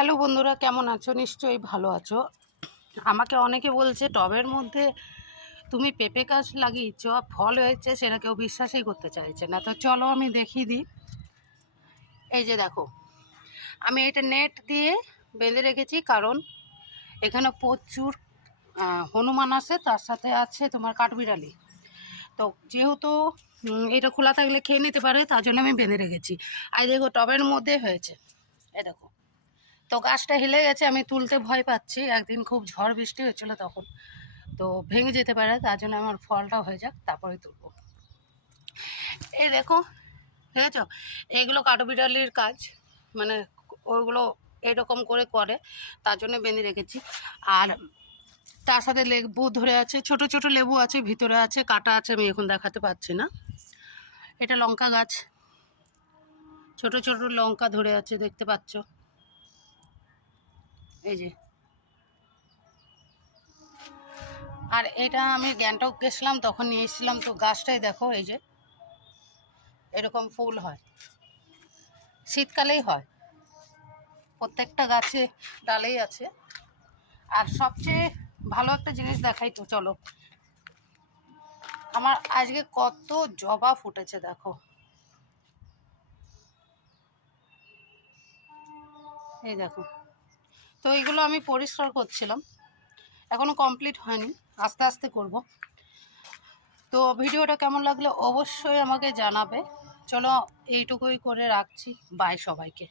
Hello বন্ধুরা, কেমন আছো? নিশ্চয়ই ভালো আছো। আমাকে অনেকে বলছে টবের মধ্যে তুমি পেঁপে গাছ লাগিয়েছ, ফল হয়েছে, সেটা কেউ বিশ্বাসই করতে চাইছে না। তো চলো আমি দেখিয়ে দিই। এই যে দেখো, আমি এটা নেট দিয়ে বেঁধে রেখেছি, কারণ এখানে প্রচুর হনুমান আছে, তার সাথে আছে তোমার কাঠবিড়ালি। তো যেহেতু এটা খোলা থাকলে খেয়ে নিতে পারে, তার জন্য আমি বেঁধে রেখেছি। আর দেখো টবের মধ্যে হয়েছে, এই দেখো। তো গাছটা হেলে গেছে, আমি তুলতে ভয় পাচ্ছি। একদিন খুব ঝড় বৃষ্টি হয়েছিল তখন, তো ভেঙে যেতে পারে, তার জন্য আমার ফলটা হয়ে যাক তারপরে তুলবো। এই দেখো, ঠিক আছে, এইগুলো কাঠবিড়ালির কাজ, মানে ওইগুলো এরকম করে করে, তার জন্য বেঁধে রেখেছি। আর তার সাথে লেবু ধরে আছে, ছোট ছোট লেবু আছে, ভিতরে আছে, কাটা আছে, আমি এখন দেখাতে পাচ্ছি না। এটা লঙ্কা গাছ, ছোট ছোট লঙ্কা ধরে আছে, দেখতে পাচ্ছ, এই যে। আর এটা আমি গ্যাংটক গেছিলাম তখন নিয়ে এসেছিলাম, তো গাছটাই দেখো, এই যে এরকম ফুল হয়, শীতকালেই হয়, প্রত্যেকটা গাছে ডালেই আছে। আর সবচেয়ে ভালো একটা জিনিস দেখাই, তো চলো। আমার আজকে কত জবা ফুটেছে দেখো, এই দেখো। তো এইগুলো আমি পরিষ্কার করছিলাম, এখনো কমপ্লিট হয়নি, আস্তে আস্তে করব। তো ভিডিওটা কেমন লাগলো অবশ্যই আমাকে জানাবে। চলো এইটুকুই করে রাখছি, বাই সবাইকে।